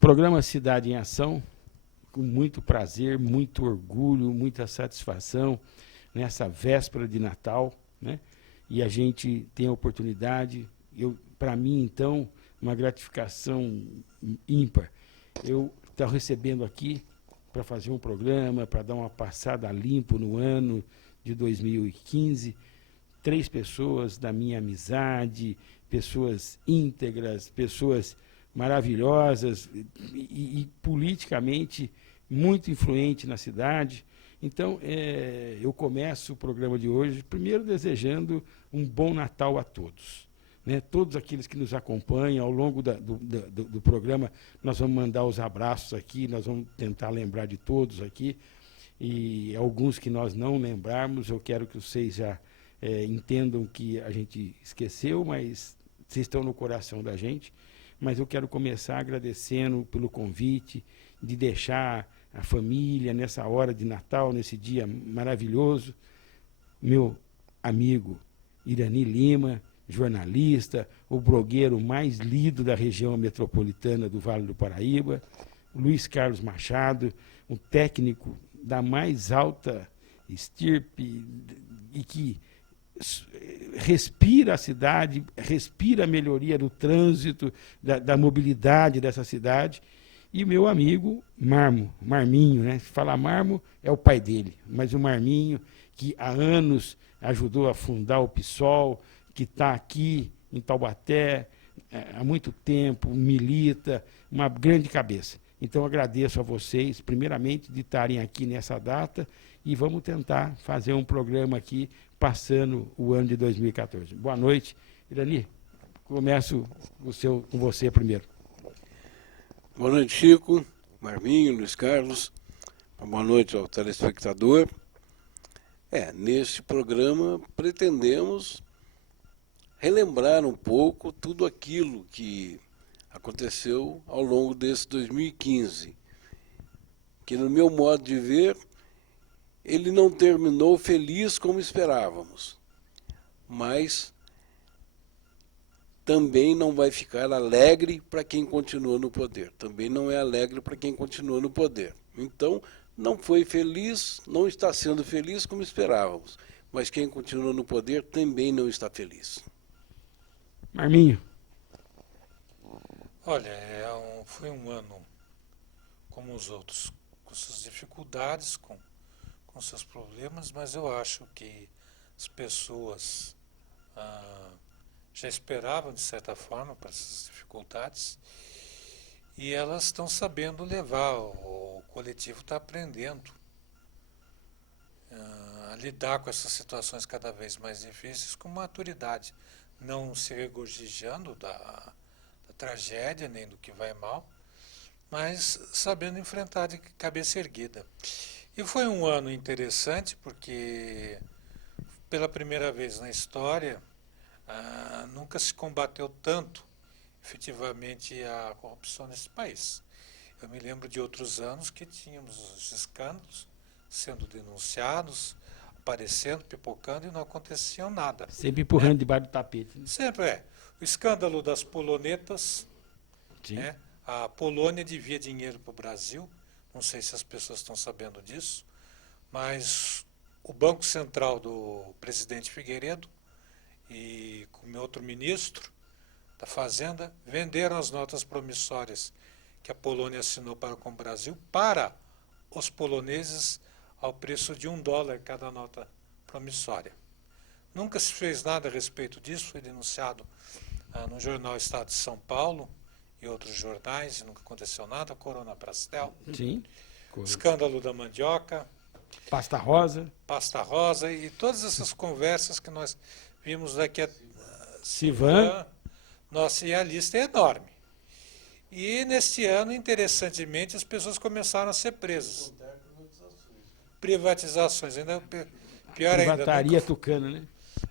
Programa Cidade em Ação, com muito prazer, muito orgulho, muita satisfação nessa véspera de Natal, né? E a gente tem a oportunidade, para mim, então, uma gratificação ímpar. Eu estou recebendo aqui para fazer um programa, para dar uma passada limpo no ano de 2015, 3 pessoas da minha amizade, pessoas íntegras, pessoas maravilhosas e politicamente muito influente na cidade. Então, eu começo o programa de hoje, primeiro desejando um bom Natal a todos. Né? Todos aqueles que nos acompanham ao longo do programa, nós vamos mandar os abraços aqui, nós vamos tentar lembrar de todos aqui, e alguns que nós não lembrarmos, eu quero que vocês já entendam que a gente esqueceu, mas vocês estão no coração da gente. Mas eu quero começar agradecendo pelo convite, de deixar a família nessa hora de Natal, nesse dia maravilhoso. Meu amigo Irani Lima, jornalista, o blogueiro mais lido da região metropolitana do Vale do Paraíba, Luiz Carlos Machado, um técnico da mais alta estirpe e que respira a cidade, respira a melhoria do trânsito, da mobilidade dessa cidade. E o meu amigo Marminho, né? Se falar Marmo, é o pai dele, mas o Marminho, que há anos ajudou a fundar o PSOL, que está aqui em Taubaté há muito tempo, milita, uma grande cabeça. Então, agradeço a vocês, primeiramente, de estarem aqui nessa data, e vamos tentar fazer um programa aqui, passando o ano de 2014. Boa noite. Irani, começo com você primeiro. Boa noite, Chico, Marminho, Luiz Carlos. Boa noite ao telespectador. Neste programa pretendemos relembrar um pouco tudo aquilo que aconteceu ao longo desse 2015, que, no meu modo de ver, ele não terminou feliz como esperávamos, mas também não vai ficar alegre para quem continua no poder. Também não é alegre para quem continua no poder. Então, não foi feliz, não está sendo feliz como esperávamos, mas quem continua no poder também não está feliz. Marminho. Olha, foi um ano como os outros, com suas dificuldades, com seus problemas, mas eu acho que as pessoas já esperavam, de certa forma, para essas dificuldades, e elas estão sabendo levar, o coletivo está aprendendo a lidar com essas situações cada vez mais difíceis com maturidade, não se regozijando da tragédia, nem do que vai mal, mas sabendo enfrentar de cabeça erguida. E foi um ano interessante porque, pela primeira vez na história, nunca se combateu tanto, efetivamente, a corrupção nesse país. Eu me lembro de outros anos que tínhamos os escândalos sendo denunciados, aparecendo, pipocando, e não acontecia nada. Sempre empurrando debaixo do tapete. Né? Sempre O escândalo das polonetas. Né? A Polônia devia dinheiro para o Brasil. Não sei se as pessoas estão sabendo disso, mas o Banco Central do presidente Figueiredo e com outro ministro da Fazenda venderam as notas promissórias que a Polônia assinou com o Brasil para os poloneses ao preço de $1 cada nota promissória. Nunca se fez nada a respeito disso, foi denunciado no jornal Estado de São Paulo e outros jornais, e nunca aconteceu nada. Corona Brastel, Sim. Escândalo da mandioca, Pasta Rosa e todas essas conversas que nós vimos daqui a Civan. Nossa, e a lista é enorme. E neste ano, interessantemente, as pessoas começaram a ser presas. Privatizações, ainda pior ainda. Privataria tucana,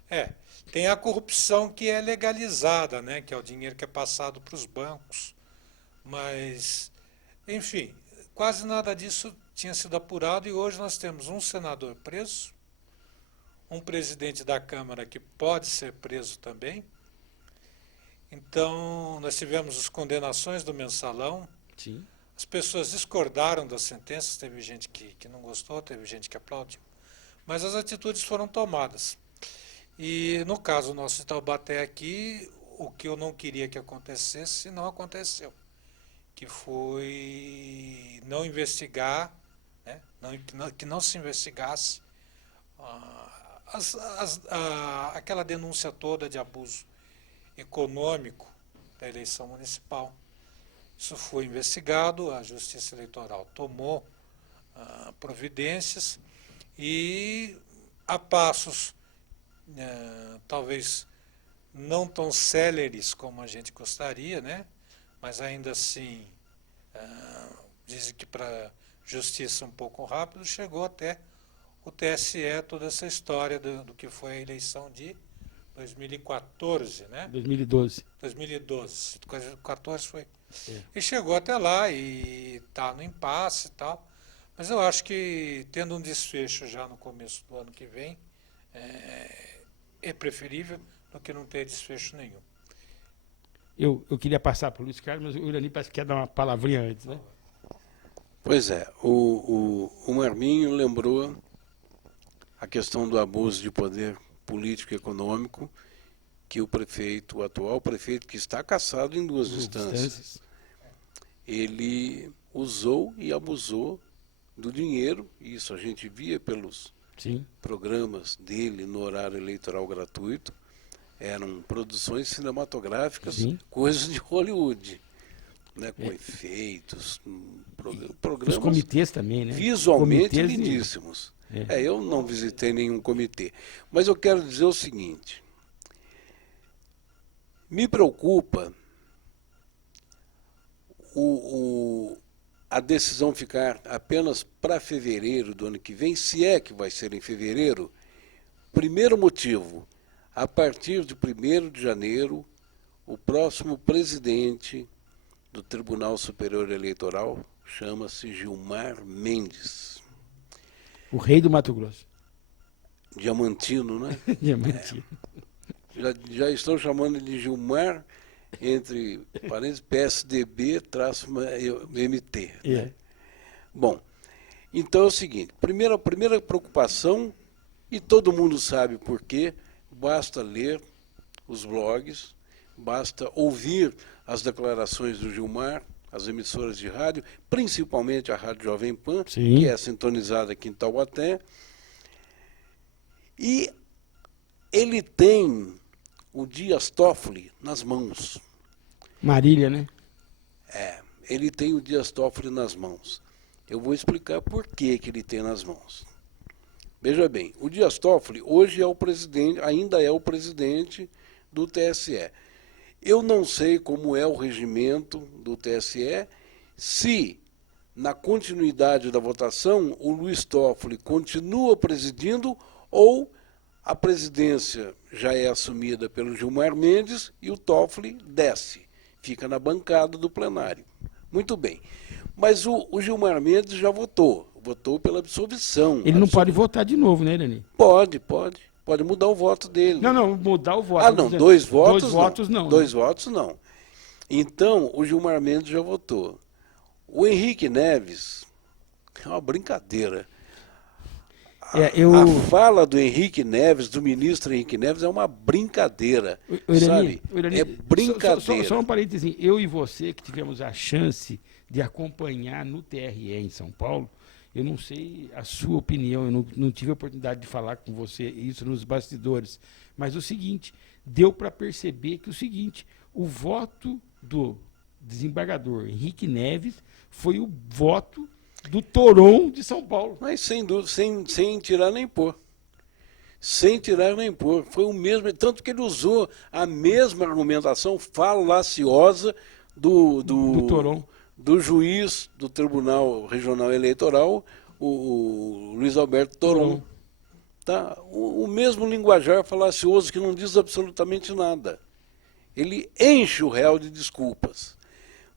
né? Tem a corrupção que é legalizada, né, que é o dinheiro que é passado para os bancos. Mas, enfim, quase nada disso tinha sido apurado, e hoje nós temos um senador preso, um presidente da Câmara que pode ser preso também. Então, nós tivemos as condenações do Mensalão, Sim. As pessoas discordaram das sentenças, teve gente que não gostou, teve gente que aplaudiu. Mas as atitudes foram tomadas. E no caso nosso de Taubaté aqui, o que eu não queria que acontecesse, não aconteceu. Que foi não investigar, né, que não se investigasse aquela denúncia toda de abuso econômico da eleição municipal. Isso foi investigado, a Justiça Eleitoral tomou providências e a passos talvez não tão céleres como a gente gostaria, né? Mas ainda assim dizem que para justiça um pouco rápido, chegou até o TSE toda essa história do que foi a eleição de 2014, né? 2012. 2012, 2014 foi. É. E chegou até lá e está no impasse e tal. Mas eu acho que tendo um desfecho já no começo do ano que vem, é preferível do que não ter desfecho nenhum. Eu queria passar para o Luiz Carlos, mas o Irani parece que quer dar uma palavrinha antes, né? Pois é, o Marminho lembrou a questão do abuso de poder político e econômico que o atual prefeito, que está cassado em duas instâncias, ele usou e abusou do dinheiro, e isso a gente via pelos programas dele no horário eleitoral gratuito, eram produções cinematográficas, coisas de Hollywood, né, com efeitos, programas. Os comitês também, né? Visualmente Comitês lindíssimos. Eu não visitei nenhum comitê, mas eu quero dizer o seguinte: me preocupa a decisão ficar apenas para fevereiro do ano que vem, se é que vai ser em fevereiro. Primeiro motivo, a partir de 1º de janeiro, o próximo presidente do Tribunal Superior Eleitoral chama-se Gilmar Mendes. O rei do Mato Grosso. Diamantino, né? Diamantino. Já estão chamando de Gilmar, entre parênteses, PSDB-MT. Né? Bom, então é o seguinte, primeira preocupação, e todo mundo sabe por quê, basta ler os blogs, basta ouvir as declarações do Gilmar, as emissoras de rádio, principalmente a Rádio Jovem Pan, que é sintonizada aqui em Taubaté, e ele tem o Dias Toffoli nas mãos. Marília, né? Ele tem o Dias Toffoli nas mãos. Eu vou explicar por que ele tem nas mãos. Veja bem, o Dias Toffoli hoje é o presidente, ainda é o presidente do TSE. Eu não sei como é o regimento do TSE, se na continuidade da votação o Luiz Toffoli continua presidindo ou a presidência já é assumida pelo Gilmar Mendes e o Toffoli desce, fica na bancada do plenário. Muito bem, mas o Gilmar Mendes já votou pela absolvição. Ele não pode votar de novo, né, Irani? Pode mudar o voto dele. Não, mudar o voto. Ah, não, dois votos não. Dois votos não. Então, o Gilmar Mendes já votou. O Henrique Neves é uma brincadeira. A fala do Henrique Neves, do ministro Henrique Neves, é uma brincadeira. Sabe? É brincadeira. Só um parênteses. Eu e você, que tivemos a chance de acompanhar no TRE em São Paulo, eu não sei a sua opinião, eu não tive a oportunidade de falar com você isso nos bastidores, mas o seguinte, deu para perceber que o voto do desembargador Henrique Neves foi o voto do Toron de São Paulo. Mas sem dúvida, sem tirar nem pôr. Sem tirar nem pôr. Foi o mesmo, tanto que ele usou a mesma argumentação falaciosa do Toron. Do juiz do Tribunal Regional Eleitoral, o Luiz Alberto Toron. Tá? O mesmo linguajar falacioso que não diz absolutamente nada. Ele enche o réu de desculpas.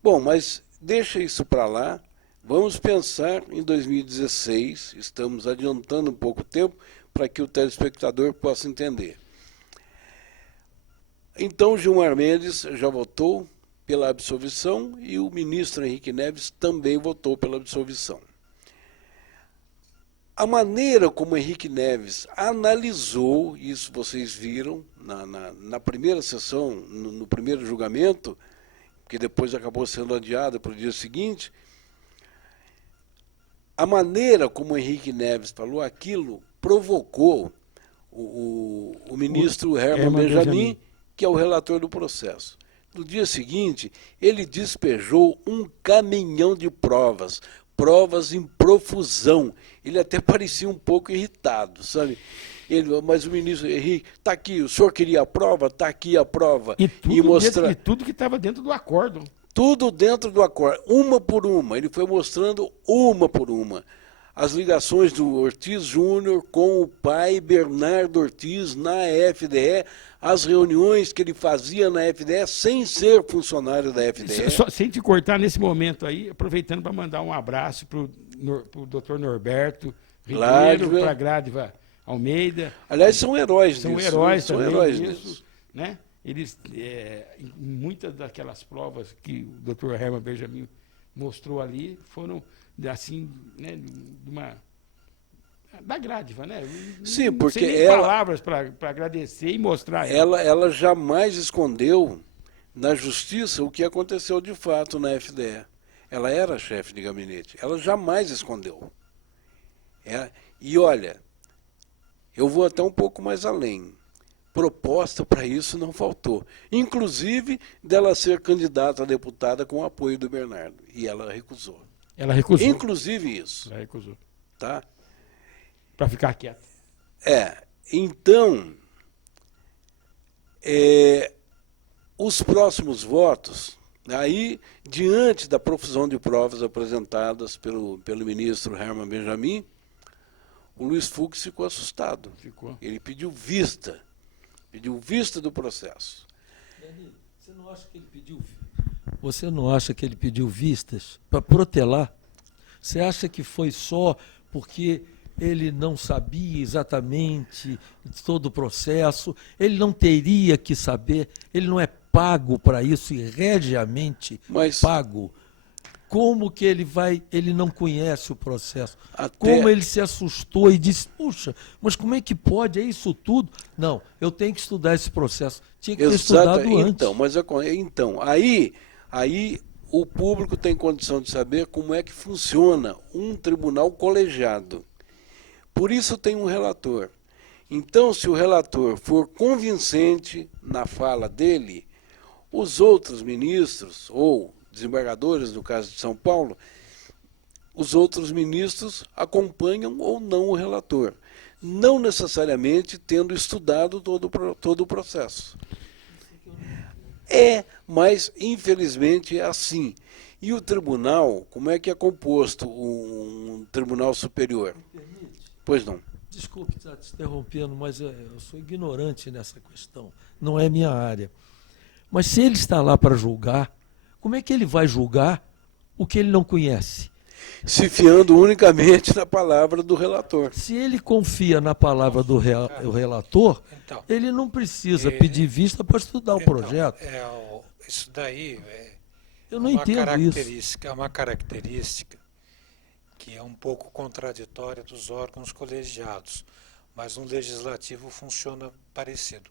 Bom, mas deixa isso para lá. Vamos pensar em 2016, estamos adiantando um pouco o tempo para que o telespectador possa entender. Então, Gilmar Mendes já votou pela absolvição e o ministro Henrique Neves também votou pela absolvição. A maneira como Henrique Neves analisou, isso vocês viram na primeira sessão, no primeiro julgamento, que depois acabou sendo adiado para o dia seguinte, a maneira como Henrique Neves falou aquilo provocou o ministro Herman Benjamin, que é o relator do processo. No dia seguinte, ele despejou um caminhão de provas em profusão. Ele até parecia um pouco irritado, sabe? Mas o ministro Henrique, está aqui, o senhor queria a prova? Está aqui a prova. E tudo que estava dentro do acordo. Tudo dentro do acordo, uma por uma. Ele foi mostrando uma por uma. As ligações do Ortiz Júnior com o pai Bernardo Ortiz na FDE, as reuniões que ele fazia na FDE sem ser funcionário da FDE. Sem te cortar nesse momento aí, aproveitando para mandar um abraço para o doutor Norberto Ribeiro, para a Grádiva Almeida. Aliás, são heróis são nisso. Heróis são também heróis nisso, né? Eles, muitas daquelas provas que o doutor Herman Benjamin mostrou ali foram, assim, né, da Grádiva, né? Sim, não porque sei nem palavras para agradecer e mostrar ela jamais escondeu na justiça o que aconteceu de fato na FDE. Ela era chefe de gabinete, ela jamais escondeu. E olha, eu vou até um pouco mais além. Proposta para isso não faltou. Inclusive dela ser candidata a deputada com o apoio do Bernardo. E ela recusou. Ela recusou. Inclusive isso. Ela recusou. Tá? Para ficar quieta. Então, os próximos votos, aí, diante da profusão de provas apresentadas pelo ministro Herman Benjamin, o Luiz Fux ficou assustado. Ele pediu vista do processo. Dani, você não acha que ele pediu vistas para protelar? Você acha que foi só porque ele não sabia exatamente todo o processo? Ele não teria que saber? Ele não é pago para isso e regiamente pago? Como que ele não conhece o processo? Como ele se assustou e disse, puxa, mas como é que pode? É isso tudo? Não, eu tenho que estudar esse processo. Tinha que ter estudado antes. Então, aí o público tem condição de saber como é que funciona um tribunal colegiado. Por isso tem um relator. Então, se o relator for convincente na fala dele, os outros ministros, ou desembargadores, no caso de São Paulo, os outros ministros acompanham ou não o relator, não necessariamente tendo estudado todo o processo. Mas infelizmente é assim. E o tribunal, como é que é composto um tribunal superior? Pois não. Desculpe estar te interrompendo, mas eu sou ignorante nessa questão, não é minha área. Mas se ele está lá para julgar, como é que ele vai julgar o que ele não conhece? Se fiando unicamente na palavra do relator. Se ele confia na palavra do relator, então, ele não precisa pedir vista para estudar o projeto. Isso daí eu não entendo isso. É uma característica que é um pouco contraditória dos órgãos colegiados, mas no legislativo funciona parecido.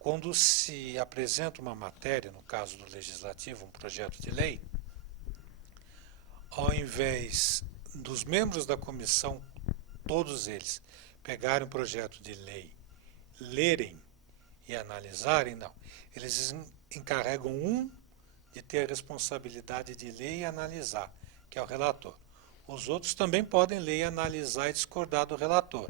Quando se apresenta uma matéria, no caso do legislativo, um projeto de lei, ao invés dos membros da comissão, todos eles, pegarem o projeto de lei, lerem e analisarem, não. Eles encarregam de ter a responsabilidade de ler e analisar, que é o relator. Os outros também podem ler e analisar e discordar do relator.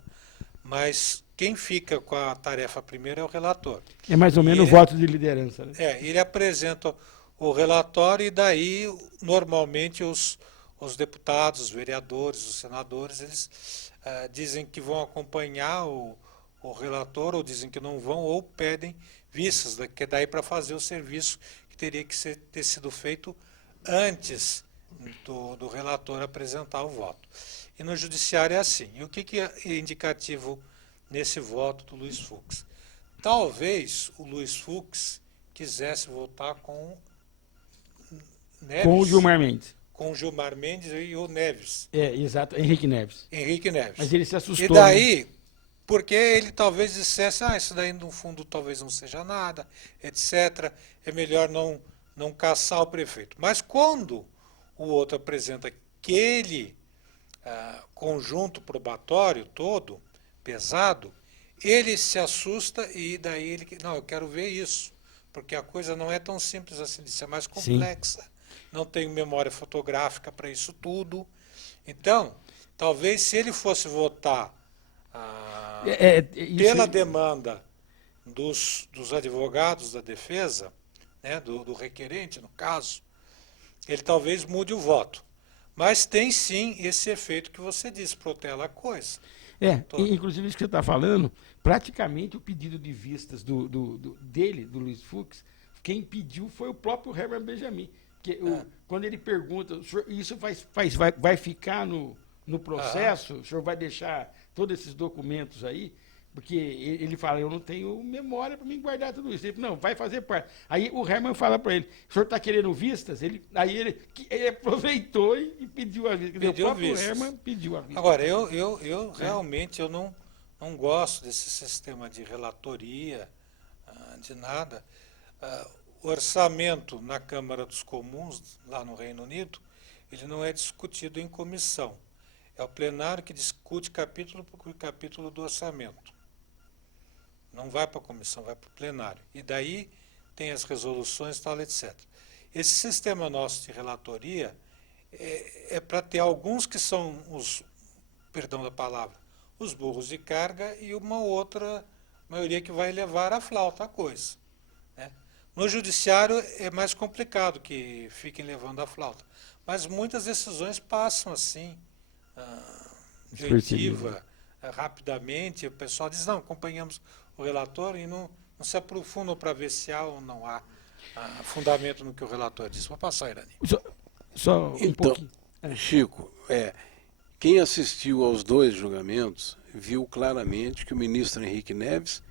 Mas quem fica com a tarefa primeiro é o relator. É mais ou menos o voto de liderança, né? Ele apresenta o relatório e daí, normalmente, os deputados, os vereadores, os senadores, eles dizem que vão acompanhar o relator, ou dizem que não vão, ou pedem vistas, que daí para fazer o serviço que teria que ter sido feito antes do relator apresentar o voto. E no judiciário é assim. E o que é indicativo nesse voto do Luiz Fux? Talvez o Luiz Fux quisesse votar com Neves. Com o Gilmar Mendes. Com o Gilmar Mendes e o Neves. Exato, Henrique Neves. Henrique Neves. Mas ele se assustou. E daí, porque ele talvez dissesse, isso daí no fundo talvez não seja nada, etc. É melhor não caçar o prefeito. Mas quando o outro apresenta aquele conjunto probatório todo, pesado, ele se assusta e daí ele... Não, eu quero ver isso, porque a coisa não é tão simples assim, isso é mais complexa. Sim. Não tenho memória fotográfica para isso tudo. Então, talvez se ele fosse votar pela demanda dos advogados da defesa, né, do requerente, no caso, ele talvez mude o voto. Mas tem sim esse efeito que você disse, protela a coisa. Inclusive isso que você está falando, praticamente o pedido de vistas dele, do Luiz Fux, quem pediu foi o próprio Herman Benjamin. Quando ele pergunta, isso vai ficar no processo, o senhor vai deixar todos esses documentos aí? Porque ele fala, eu não tenho memória para me guardar tudo isso. Ele fala, não, vai fazer parte. Aí o Herman fala para ele, o senhor está querendo vistas? Aí ele aproveitou e pediu a vista. O próprio Herman pediu a vista. Agora, eu realmente eu não gosto desse sistema de relatoria, de nada. O orçamento na Câmara dos Comuns, lá no Reino Unido, ele não é discutido em comissão. É o plenário que discute capítulo por capítulo do orçamento. Não vai para a comissão, vai para o plenário. E daí tem as resoluções, tal, etc. Esse sistema nosso de relatoria é para ter alguns que são os, perdão da palavra, os burros de carga e uma outra maioria que vai levar a flauta a coisa. Né? No judiciário é mais complicado que fiquem levando a flauta. Mas muitas decisões passam assim, de oitiva, rapidamente. O pessoal diz, não, acompanhamos o relator e não se aprofundam para ver se há ou não há fundamento no que o relator diz. Vou passar, Irani. Só um pouquinho. Chico, quem assistiu aos dois julgamentos viu claramente que o ministro Henrique Neves,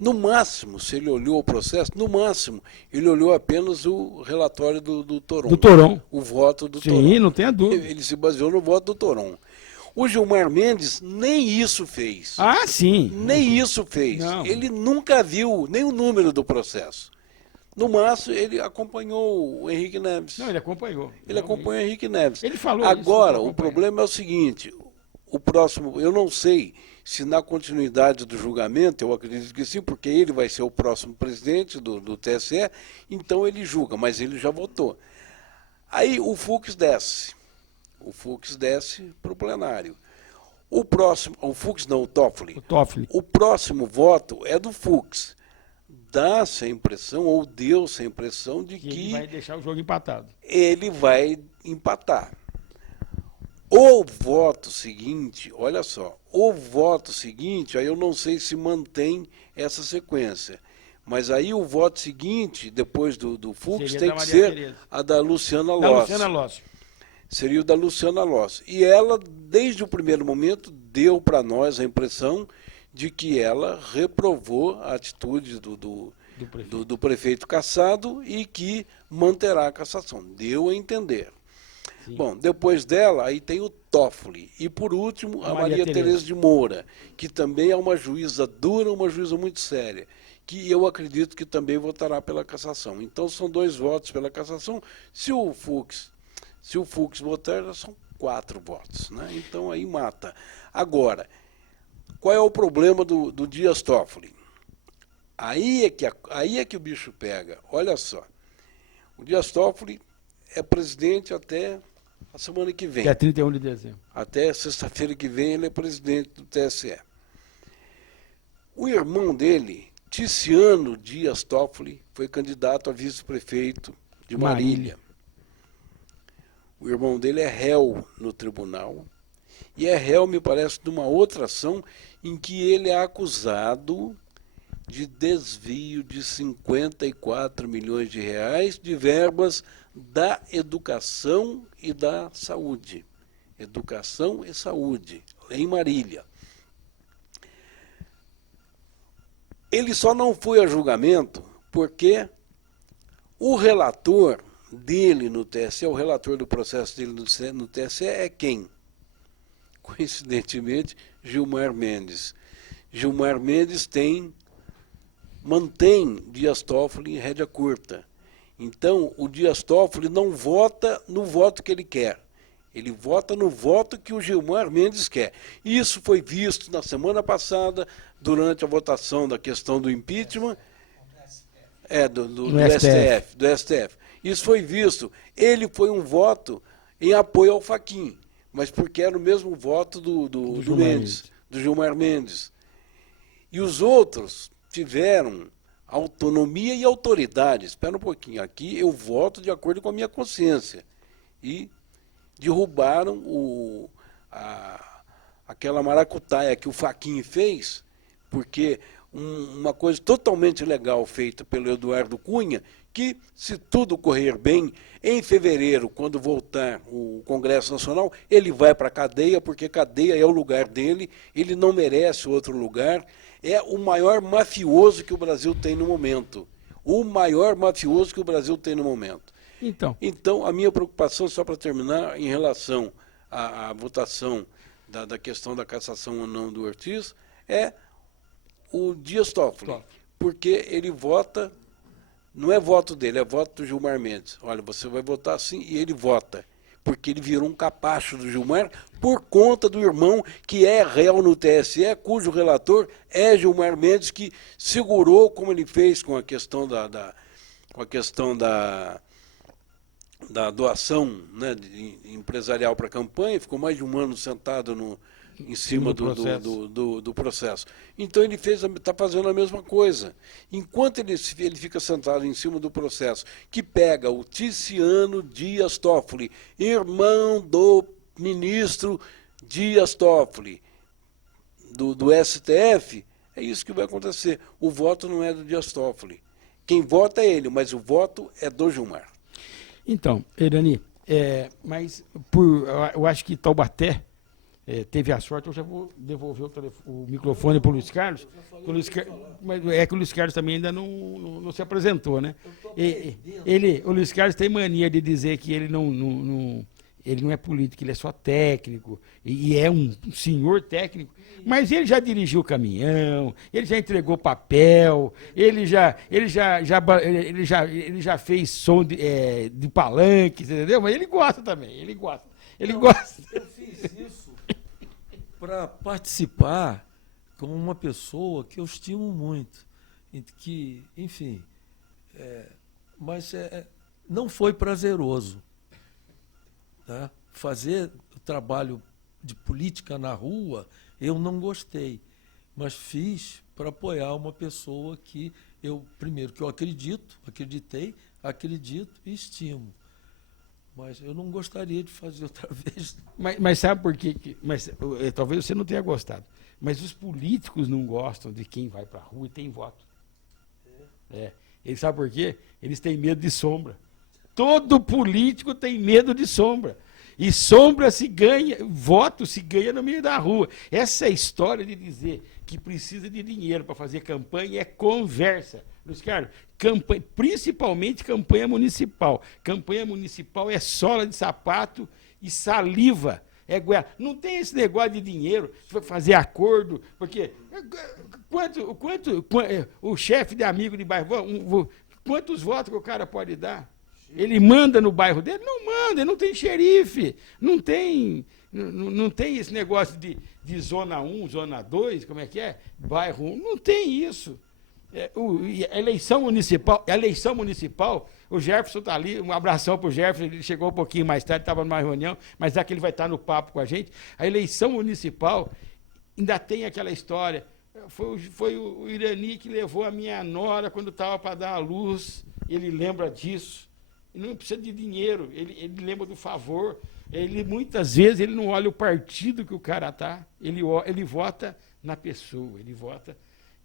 no máximo, se ele olhou o processo, no máximo, ele olhou apenas o relatório do Toron. Do Toron. O voto do Toron. Sim, não tem a dúvida. Ele se baseou no voto do Toron. O Gilmar Mendes nem isso fez. Ah, sim. Nem isso fez. Não. Ele nunca viu nem o número do processo. No máximo, ele acompanhou o Henrique Neves. Não, ele acompanhou. Ele acompanhou o Henrique Neves. Ele falou agora, o problema é o seguinte, o próximo, eu não sei se na continuidade do julgamento, eu acredito que sim, porque ele vai ser o próximo presidente do TSE, então ele julga, mas ele já votou. Aí o Fux desce. O Fux desce para o plenário. O Fux não, o Toffoli. O Toffoli. O próximo voto é do Fux. Dá-se a impressão, ou deu-se a impressão de que ele vai deixar o jogo empatado. Ele vai empatar. O voto seguinte, olha só, o voto seguinte, aí eu não sei se mantém essa sequência, mas aí o voto seguinte, depois do Fux, tem que ser a da Luciana Lossi. Seria o da Luciana Lossi. E ela, desde o primeiro momento, deu para nós a impressão de que ela reprovou a atitude do prefeito cassado e que manterá a cassação. Deu a entender. Sim. Bom, depois dela, aí tem o Toffoli. E, por último, a Maria Tereza de Moura, que também é uma juíza dura, uma juíza muito séria, que eu acredito que também votará pela cassação. Então, são 2 votos pela cassação. Se o Fux votar, são 4 votos. Né? Então, aí mata. Agora, qual é o problema do Dias Toffoli? Aí é que o bicho pega. Olha só. O Dias Toffoli é presidente até a semana que vem. Até 31 de dezembro. Até sexta-feira que vem ele é presidente do TSE. O irmão dele, Ticiano Dias Toffoli, foi candidato a vice-prefeito de Marília. O irmão dele é réu no tribunal. E é réu, me parece, de uma outra ação em que ele é acusado de desvio de 54 milhões de reais de verbas da educação e da saúde. Educação e saúde, em Marília. Ele só não foi a julgamento porque o relator dele no TSE, o relator do processo dele no TSE é quem? Coincidentemente, Gilmar Mendes. Gilmar Mendes mantém Dias Toffoli em rédea curta. Então, o Dias Toffoli não vota no voto que ele quer. Ele vota no voto que o Gilmar Mendes quer. Isso foi visto na semana passada, durante a votação da questão do impeachment, do STF. Isso foi visto. Ele foi um voto em apoio ao Fachin, mas porque era o mesmo voto do Gilmar Mendes. E os outros tiveram autonomia e autoridade. Espera um pouquinho, aqui eu voto de acordo com a minha consciência. E derrubaram aquela maracutaia que o Fachin fez, porque uma coisa totalmente legal feita pelo Eduardo Cunha, que, se tudo correr bem, em fevereiro, quando voltar o Congresso Nacional, ele vai para a cadeia, porque cadeia é o lugar dele, ele não merece outro lugar. É o maior mafioso que o Brasil tem no momento. O maior mafioso que o Brasil tem no momento. Então, a minha preocupação, só para terminar, em relação à votação da questão da cassação ou não do Ortiz, é o Dias Toffoli, porque ele vota, não é voto dele, é voto do Gilmar Mendes. Olha, você vai votar assim, e ele vota, porque ele virou um capacho do Gilmar por conta do irmão que é réu no TSE, cujo relator é Gilmar Mendes, que segurou, como ele fez com a questão da doação, né, empresarial para a campanha, ficou mais de um ano sentado em cima do processo. Então ele está fazendo a mesma coisa. Enquanto ele fica sentado em cima do processo, que pega o Ticiano Dias Toffoli, irmão do ministro Dias Toffoli, do STF, é isso que vai acontecer. O voto não é do Dias Toffoli. Quem vota é ele, mas o voto é do Gilmar. Então, Irani, mas eu acho que Taubaté teve a sorte, eu já vou devolver o microfone para o Luiz Carlos, mas é que o Luiz Carlos também ainda não se apresentou, né? O Luiz Carlos tem mania de dizer que ele não é político, ele é só técnico, e é um senhor técnico, mas ele já dirigiu caminhão, ele já entregou papel, ele já fez som de palanque, entendeu? Mas ele gosta também, ele gosta. Eu fiz isso para participar com uma pessoa que eu estimo muito, que, enfim, mas não foi prazeroso. Tá? Fazer o trabalho de política na rua, eu não gostei, mas fiz para apoiar uma pessoa que primeiro, que eu acredito e estimo. Mas eu não gostaria de fazer outra vez. Mas sabe por quê? Talvez você não tenha gostado. Mas os políticos não gostam de quem vai para a rua e tem voto. Eles sabem por quê? Eles têm medo de sombra. Todo político tem medo de sombra. E sombra se ganha, voto se ganha no meio da rua. Essa história de dizer que precisa de dinheiro para fazer campanha é conversa. Luiz Carlos, principalmente campanha municipal. Campanha municipal é sola de sapato e saliva. Não tem esse negócio de dinheiro, fazer acordo, porque o chefe de amigo de bairro, quantos votos que o cara pode dar? Ele manda no bairro dele? Não manda, não tem xerife, não tem esse negócio de zona 1, zona 2, como é que é? Bairro 1, não tem isso. A eleição municipal, o Jefferson está ali, um abração para o Jefferson, ele chegou um pouquinho mais tarde, estava numa reunião, mas já que ele vai estar no papo com a gente. A eleição municipal ainda tem aquela história, foi o Irani que levou a minha nora quando estava para dar a luz, ele lembra disso. Ele não precisa de dinheiro, ele lembra do favor. Muitas vezes ele não olha o partido que o cara está, ele vota na pessoa, ele vota.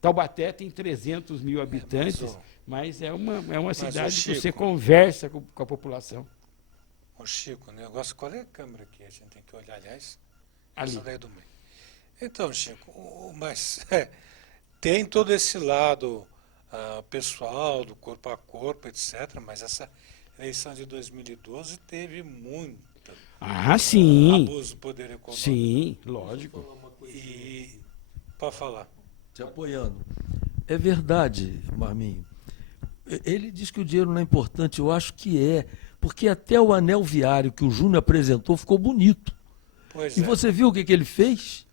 Taubaté tem 300 mil habitantes, mas é uma cidade que você conversa com a população. Ô Chico, o negócio, qual é a câmera que a gente tem que olhar, aliás? Ali. Essa daí do meio. Então, Chico, mas tem todo esse lado pessoal, do corpo a corpo, etc., mas eleição de 2012 teve muito Sim. abuso do poder econômico. Sim, lógico. E para falar. Te apoiando. É verdade, Marminho. Ele diz que o dinheiro não é importante, eu acho que é, porque até o anel viário que o Júnior apresentou ficou bonito. Pois E é. você viu o que ele fez?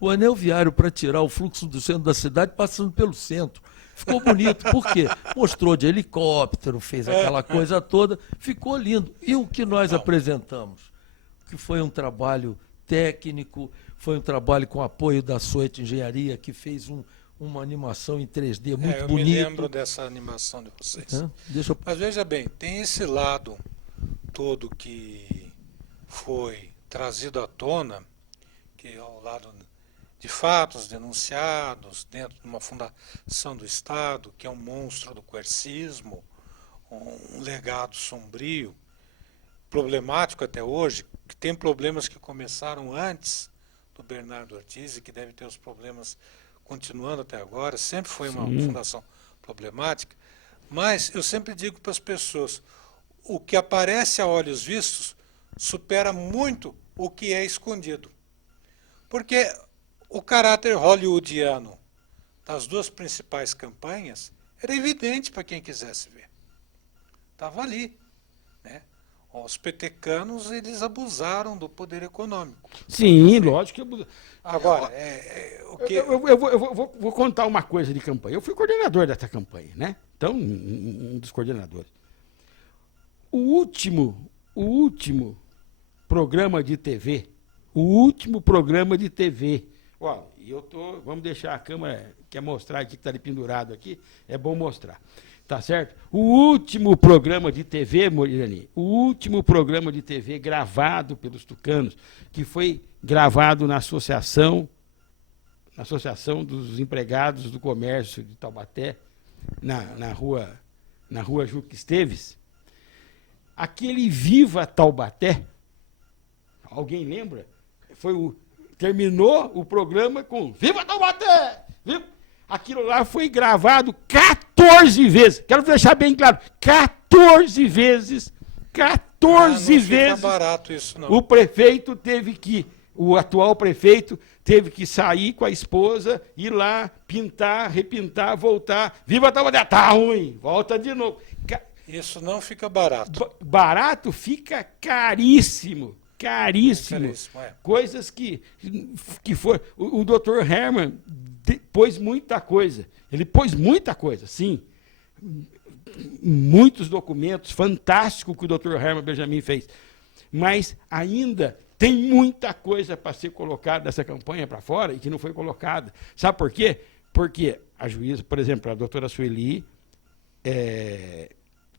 O anel viário para tirar o fluxo do centro da cidade passando pelo centro. Ficou bonito, por quê? Mostrou de helicóptero, fez aquela coisa toda, ficou lindo. E o que nós apresentamos? Que foi um trabalho técnico, foi um trabalho com apoio da Soet Engenharia, que fez uma animação em 3D muito eu bonita. me lembro dessa animação de vocês. Deixa eu... Mas veja bem, tem esse lado todo que foi trazido à tona, que é o lado de fatos denunciados dentro de uma fundação do Estado, que é um monstro do coercismo, um legado sombrio, problemático até hoje, que tem problemas que começaram antes do Bernardo Ortiz e que deve ter os problemas continuando até agora. Sempre foi uma fundação problemática, mas eu sempre digo para as pessoas, o que aparece a olhos vistos supera muito o que é escondido. Porque o caráter hollywoodiano das duas principais campanhas era evidente para quem quisesse ver. Estava ali, né? Os petecanos, eles abusaram do poder econômico. Sim, lógico que abusaram. Agora, o que... Eu vou contar uma coisa de campanha. Eu fui coordenador dessa campanha, né? Então, um dos coordenadores. O último programa de TV, ó, vamos deixar a câmera, quer mostrar aqui, que está ali pendurado aqui, é bom mostrar, tá certo? O último programa de TV, Morirani, o último programa de TV gravado pelos tucanos, que foi gravado na Associação dos Empregados do Comércio de Taubaté, na rua Juca Esteves, aquele Viva Taubaté, alguém lembra? Terminou o programa com Viva Taubaté! Viva! Aquilo lá foi gravado 14 vezes. Quero deixar bem claro, 14 vezes. 14 não vezes. Fica barato isso, não. O atual prefeito teve que sair com a esposa, ir lá, pintar, repintar, voltar. Viva Taubaté! Tá ruim, volta de novo. Isso não fica barato. Barato fica caríssimo. Caríssimo. É. Coisas que foram. O Dr. Herman pôs muita coisa. Ele pôs muita coisa, sim. Muitos documentos, fantástico que o Dr. Herman Benjamin fez. Mas ainda tem muita coisa para ser colocada dessa campanha para fora e que não foi colocada. Sabe por quê? Porque a juíza, por exemplo, a doutora Sueli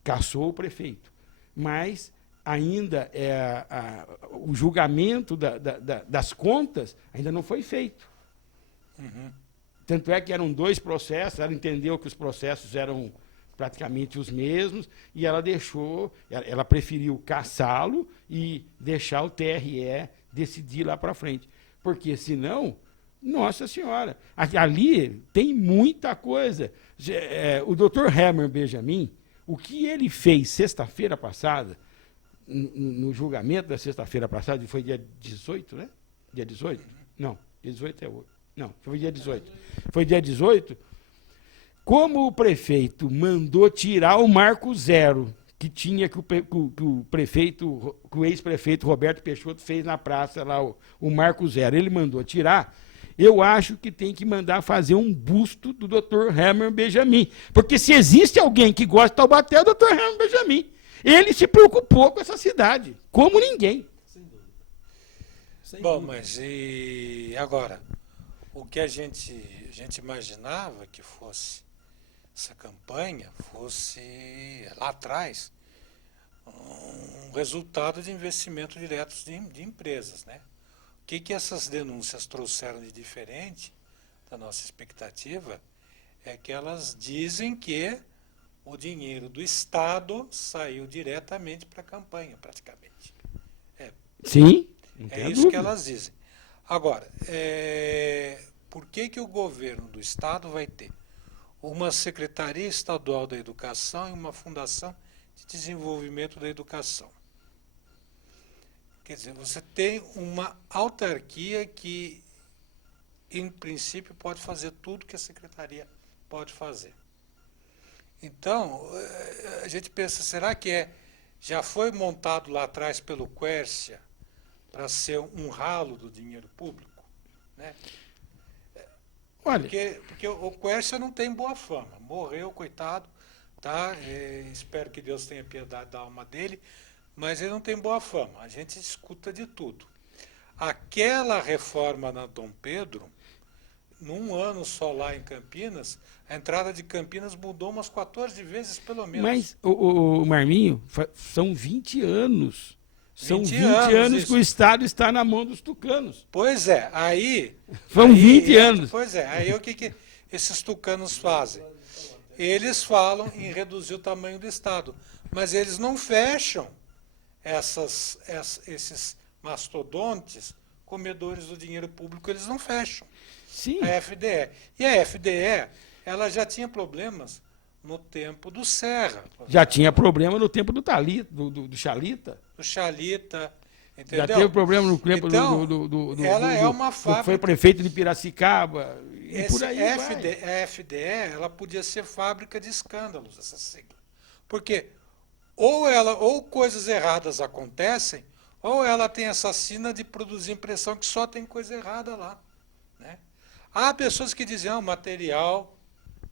cassou o prefeito. Mas ainda o julgamento das contas ainda não foi feito. Uhum. Tanto é que eram 2 processos, ela entendeu que os processos eram praticamente os mesmos, e ela preferiu cassá-lo e deixar o TRE decidir lá para frente. Porque senão, nossa senhora, ali tem muita coisa. O Dr. Herman Benjamin, o que ele fez sexta-feira passada, no julgamento da sexta-feira passada, foi dia 18, né? Dia 18? Não, dia 18 é hoje. Não, foi dia 18. Foi dia 18. Como o prefeito mandou tirar o marco zero que tinha que o ex-prefeito Roberto Peixoto fez na praça lá, o marco zero, ele mandou tirar. Eu acho que tem que mandar fazer um busto do Dr. Herman Benjamin. Porque se existe alguém que gosta de Taubaté, é o Dr. Herman Benjamin. Ele se preocupou com essa cidade, como ninguém. Sem dúvida. Bom, mas e agora? O que a gente imaginava que fosse essa campanha, fosse lá atrás um resultado de investimento direto de empresas, né? O que essas denúncias trouxeram de diferente da nossa expectativa é que elas dizem que o dinheiro do Estado saiu diretamente para a campanha, praticamente. Sim, É isso que elas dizem. Agora, por que o governo do Estado vai ter uma Secretaria Estadual da Educação e uma Fundação de Desenvolvimento da Educação. Quer dizer, você tem uma autarquia que, em princípio, pode fazer tudo que a Secretaria pode fazer. Então, a gente pensa, será que já foi montado lá atrás pelo Quércia para ser um ralo do dinheiro público? Né? Olha, Porque o Quércia não tem boa fama. Morreu, coitado, tá? Espero que Deus tenha piedade da alma dele, mas ele não tem boa fama. A gente escuta de tudo. Aquela reforma na Dom Pedro, num ano só lá em Campinas, a entrada de Campinas mudou umas 14 vezes, pelo menos. mas, o Marminho, são 20 anos. São 20 20 anos anos que isso. o Estado está na mão dos tucanos. Pois é, aí... São aí 20 anos. Pois é, aí o que esses tucanos fazem? Eles falam em reduzir o tamanho do Estado, mas eles não fecham esses mastodontes comedores do dinheiro público, eles não fecham. Sim. A FDE. E a FDE, ela já tinha problemas no tempo do Serra. Já tinha problema no tempo do Chalita. Do Chalita, entendeu? Já teve problema no tempo Então, ela é uma que fábrica. foi prefeito de Piracicaba e Esse por aí vai. A FDE, ela podia ser fábrica de escândalos, essa sigla. Porque ou coisas erradas acontecem, ou ela tem essa sina de produzir impressão que só tem coisa errada lá. Né? Há pessoas que dizem, o material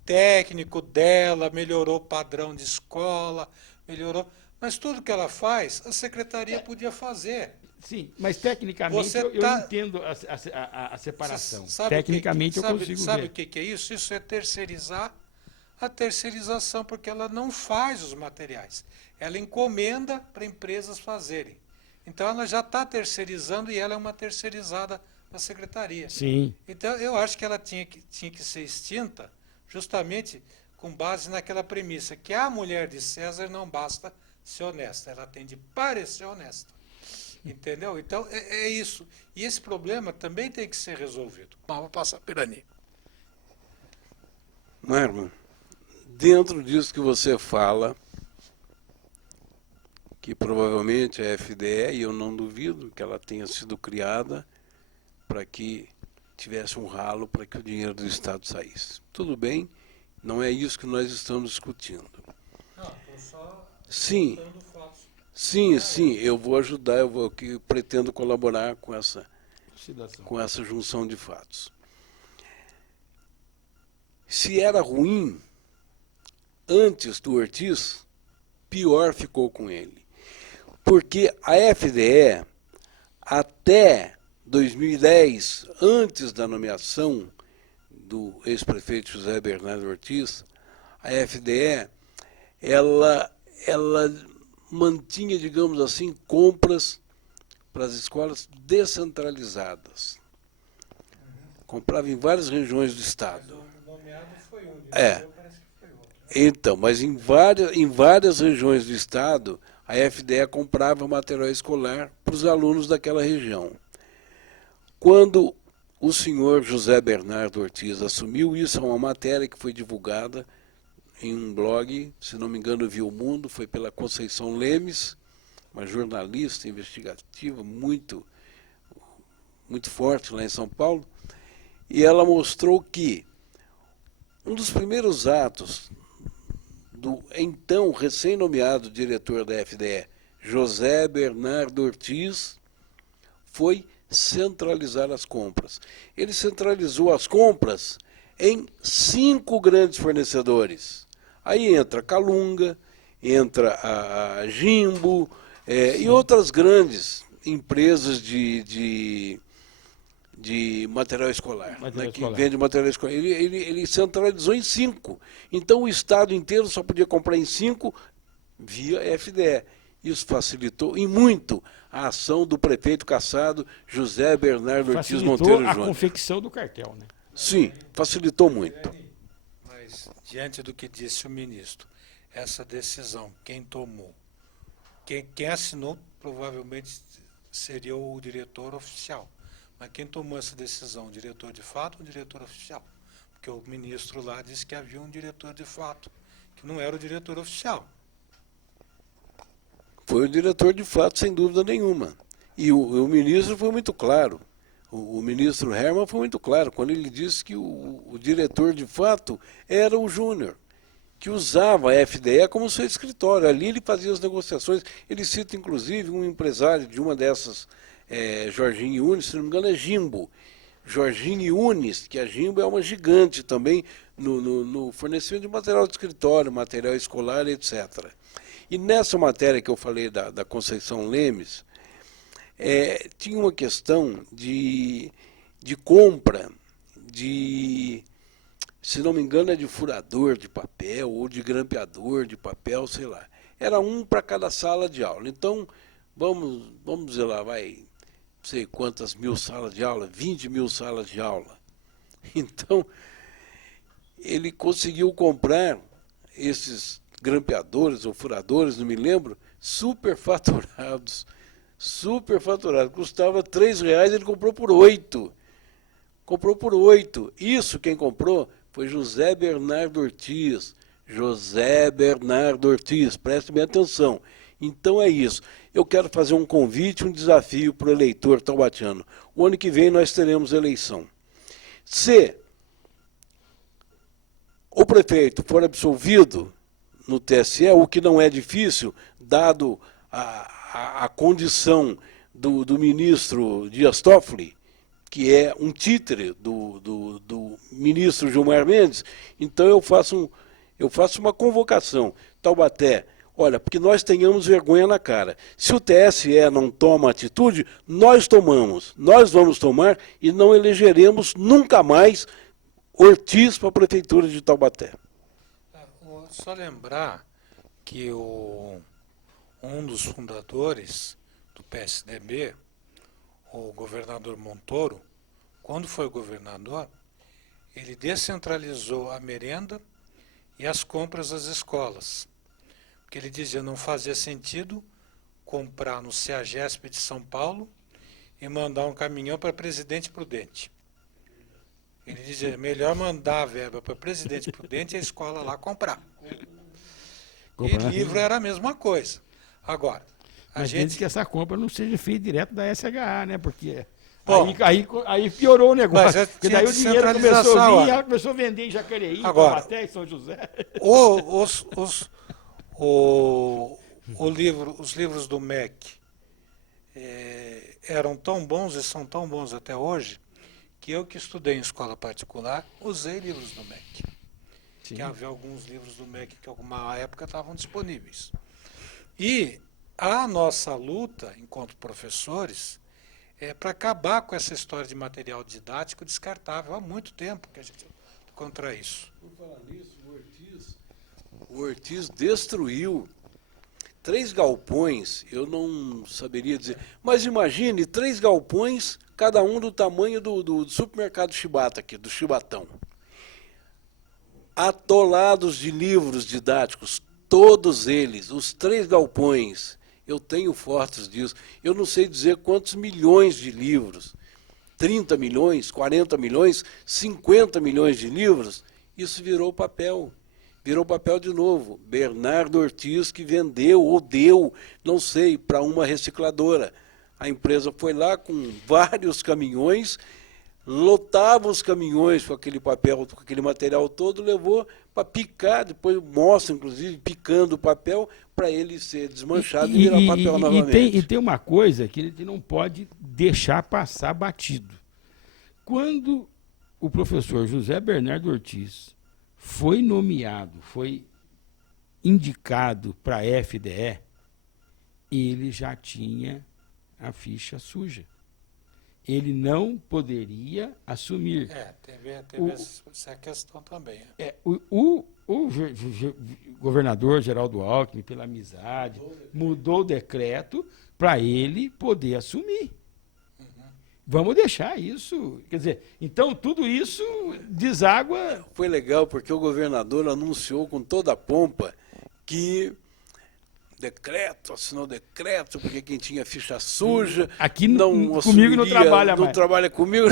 técnico dela melhorou o padrão de escola, melhorou... Mas tudo que ela faz, a secretaria podia fazer. Sim, mas tecnicamente eu entendo a separação. Tecnicamente eu consigo ver. Sabe o que é isso? Isso é terceirizar a terceirização, porque ela não faz os materiais. Ela encomenda para empresas fazerem. Então ela já está terceirizando e ela é uma terceirizada da secretaria. Sim. Então eu acho que ela tinha que ser extinta justamente com base naquela premissa que a mulher de César não basta ser honesta, ela tem de parecer honesta. Entendeu? Então, é isso. E esse problema também tem que ser resolvido. Bom, vou passar a Pirani. Marlon, dentro disso que você fala, que provavelmente a FDE, e eu não duvido que ela tenha sido criada para que tivesse um ralo para que o dinheiro do Estado saísse. Tudo bem, não é isso que nós estamos discutindo. Não, estou só Sim. contando fatos. Sim, eu vou ajudar, eu pretendo colaborar com essa junção de fatos. Se era ruim antes do Ortiz, pior ficou com ele. Porque a FDE, até 2010, antes da nomeação do ex-prefeito José Bernardo Ortiz, a FDE, ela mantinha, digamos assim, compras para as escolas descentralizadas. Comprava em várias regiões do Estado. O nomeado foi um, É. parece que foi outro. Então, mas em várias regiões do Estado, a FDE comprava material escolar para os alunos daquela região. Quando o senhor José Bernardo Ortiz assumiu, isso é uma matéria que foi divulgada em um blog, se não me engano, Viu o Mundo, foi pela Conceição Lemes, uma jornalista investigativa muito forte lá em São Paulo, e ela mostrou que um dos primeiros atos do então recém-nomeado diretor da FDE, José Bernardo Ortiz, foi centralizar as compras. Ele centralizou as compras em 5 grandes fornecedores. Aí entra a Calunga, entra a Jimbo e outras grandes empresas de material escolar, que vende material escolar. Ele centralizou em 5. Então o Estado inteiro só podia comprar em 5 via FDE. Isso facilitou e muito a ação do prefeito cassado José Bernardo Ortiz Monteiro Júnior. Facilitou a confecção do cartel, né? Sim, facilitou muito. Mas, diante do que disse o ministro, essa decisão, quem tomou? Quem assinou provavelmente seria o diretor oficial. Mas quem tomou essa decisão, o diretor de fato ou o diretor oficial? Porque o ministro lá disse que havia um diretor de fato, que não era o diretor oficial. Foi o diretor de fato, sem dúvida nenhuma. E o ministro foi muito claro. O ministro Herman foi muito claro quando ele disse que o diretor de fato era o Júnior, que usava a FDE como seu escritório. Ali ele fazia as negociações. Ele cita, inclusive, um empresário de uma dessas, Jorginho Yunes, se não me engano, é Jimbo. Jorginho Yunes, que a Jimbo é uma gigante também no fornecimento de material de escritório, material escolar, etc. E nessa matéria que eu falei da Conceição Lemes, tinha uma questão de compra de, se não me engano, de furador de papel ou de grampeador de papel, sei lá. Era um para cada sala de aula. Então, vamos dizer lá, vai, não sei quantas mil salas de aula, 20 mil salas de aula. Então, ele conseguiu comprar esses grampeadores ou furadores, não me lembro, superfaturados. Superfaturado. Custava R$3, ele comprou por 8. Comprou por 8. Isso quem comprou foi José Bernardo Ortiz. José Bernardo Ortiz, preste bem atenção. Então é isso. Eu quero fazer um convite, um desafio para o eleitor taubatiano. O ano que vem nós teremos eleição. Se o prefeito for absolvido no TSE, o que não é difícil, dado a condição do ministro Dias Toffoli, que é um títere do ministro Gilmar Mendes, então eu faço uma convocação. Taubaté, olha, porque nós tenhamos vergonha na cara. Se o TSE não toma atitude, nós tomamos, nós vamos tomar e não elegeremos nunca mais Ortiz para a prefeitura de Taubaté. Só lembrar que um dos fundadores do PSDB, o governador Montoro, quando foi governador, ele descentralizou a merenda e as compras das escolas. Porque ele dizia que não fazia sentido comprar no CEAGESP de São Paulo e mandar um caminhão para Presidente Prudente. Ele dizia, melhor mandar a verba para Presidente Prudente e a escola lá comprar. E livro era a mesma coisa. Agora, Mas desde que essa compra não seja feita direto da SHA, né? Porque bom, aí piorou o negócio. Porque daí o dinheiro começou a vir, começou a vender em Jacareí, Taubaté e São José. Os livros do MEC eram tão bons e são tão bons até hoje, que eu que estudei em escola particular, usei livros do MEC. Sim. Que havia alguns livros do MEC que, em alguma época, estavam disponíveis. E a nossa luta, enquanto professores, é para acabar com essa história de material didático descartável. Há muito tempo que a gente luta contra isso. Por falar nisso, o Ortiz destruiu 3 galpões, eu não saberia dizer, mas imagine 3 galpões, cada um do tamanho do supermercado Chibata aqui, do Chibatão. Atolados de livros didáticos, todos eles, os 3 galpões, eu tenho fotos disso, eu não sei dizer quantos milhões de livros, 30 milhões, 40 milhões, 50 milhões de livros, isso virou papel de novo. Bernardo Ortiz que vendeu ou deu, não sei, para uma recicladora. A empresa foi lá com vários caminhões, lotava os caminhões com aquele papel, com aquele material todo, levou para picar, depois mostra, inclusive, picando o papel para ele ser desmanchado e virar papel novamente. E tem uma coisa que a gente não pode deixar passar batido. Quando o professor José Bernardo Ortiz foi nomeado, foi indicado para a FDE, ele já tinha a ficha suja. Ele não poderia assumir. Teve essa questão também. O governador Geraldo Alckmin, pela amizade, mudou o decreto para ele poder assumir. Vamos deixar isso. Quer dizer, então tudo isso deságua. Foi legal porque o governador anunciou com toda a pompa que decreto, assinou decreto, porque quem tinha ficha suja Aqui não comigo não trabalha não mais. trabalha comigo.